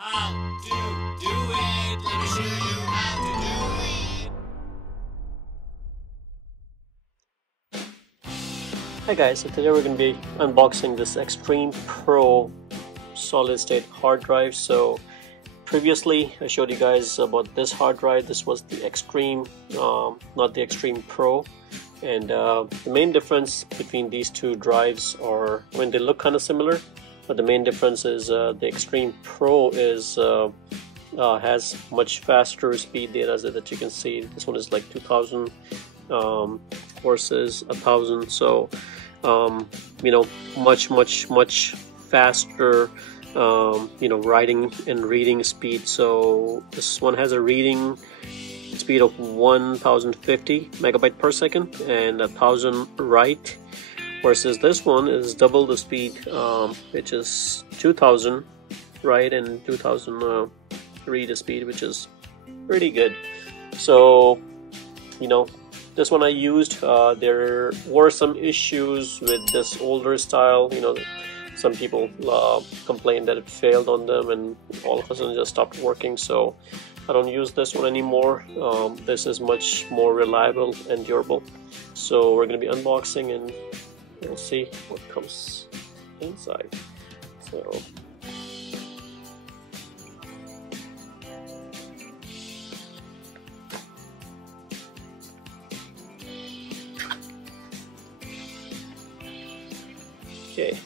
How to do it. Let me show you how to do it. Hi guys, so today we're going to be unboxing this Extreme Pro solid state hard drive. So previously I showed you guys about this hard drive. This was the Extreme, not the Extreme Pro. And the main difference between these two drives are, when they look kind of similar, but the main difference is the Extreme Pro is has much faster speed data that you can see. This one is like 2000 versus 1000, so you know, much faster writing and reading speed. So this one has a reading speed of 1050 megabyte per second and 1000 write, versus this one is double the speed, which is 2000 write and 2000 read speed, which is pretty good. So this one I used, there were some issues with this older style. Some people complained that it failed on them and all of a sudden just stopped working, so I don't use this one anymore. This is much more reliable and durable. So we're going to be unboxing and we'll see what comes inside. So okay,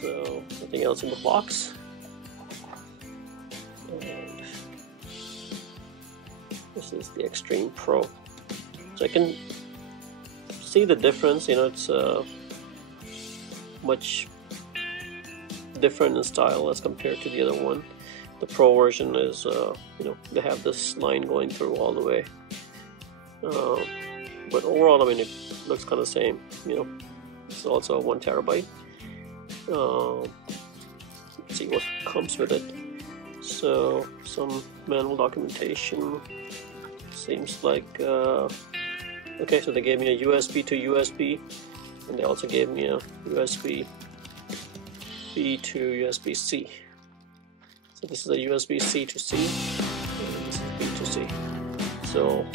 so nothing else in the box, and this is the Extreme Pro. So I can see the difference. It's much different in style as compared to the other one. The Pro version is they have this line going through all the way, but overall, I mean, it looks kind of same. It's also 1 terabyte. Let's see what comes with it. So some manual documentation. Seems like okay, so they gave me a USB to USB, and they also gave me a USB B to USB C. So this is a USB C to C, and this is B to C. So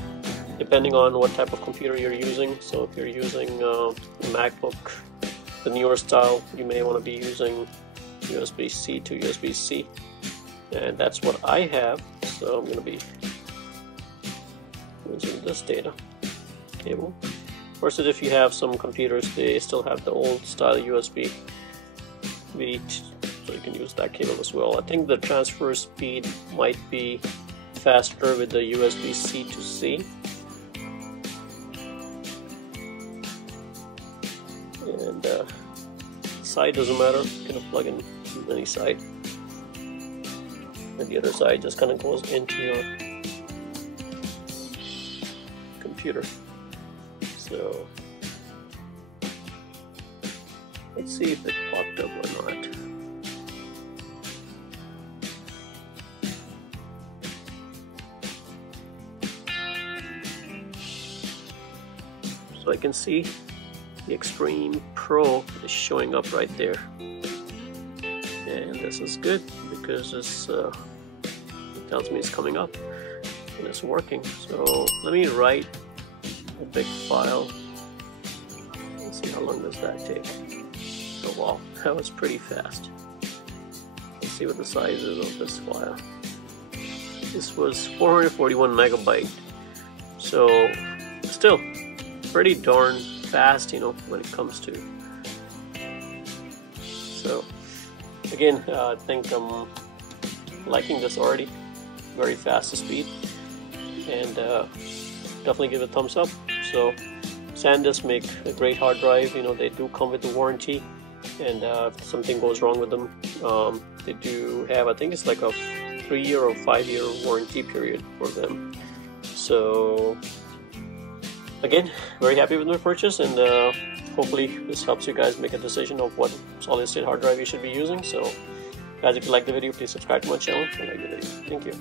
depending on what type of computer you're using, so if you're using a MacBook, the newer style, you may want to be using USB C to USB C, and that's what I have. So I'm going to be using this data cable. Versus if you have some computers, they still have the old style USB B, so you can use that cable as well. I think the transfer speed might be faster with the USB C to C. And side doesn't matter, you can plug in any side, and the other side just kind of goes into your computer. So let's see if it popped up or not. So I can see the Extreme Pro is showing up right there, and this is good because this tells me it's coming up and it's working. So let me write a big file. Let's see how long does that take. Oh wow, that was pretty fast. Let's see what the size is of this file. This was 441 megabyte, so still pretty darn fast, when it comes to. So again, I think I'm liking this already. Very fast speed, and definitely give it a thumbs up. So SanDisk make a great hard drive. They do come with a warranty, and if something goes wrong with them, they do have, I think it's like a 3-year or 5-year warranty period for them. So again, very happy with my purchase, and hopefully this helps you guys make a decision of what solid state hard drive you should be using. So guys, if you like the video, please subscribe to my channel and like the video. Thank you.